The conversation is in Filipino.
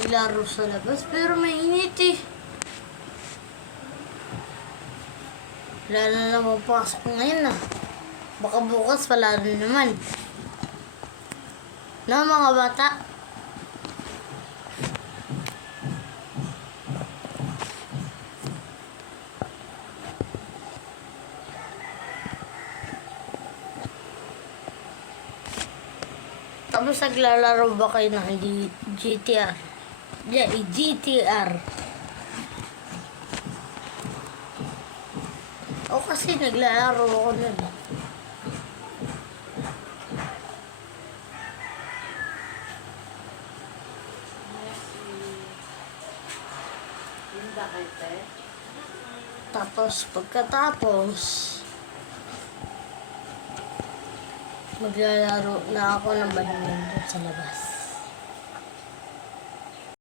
maglaro sa labas, pero mainit eh. Wala na naman pasok ngayon ah. Baka bukas wala na naman. No, mga bata? Tapos naglalaro ba kayo ng GTR? Yeah, GTR. O kasi naglalaro ako nun. Tapos pagkatapos maglalaro na ako ng badminton sa labas.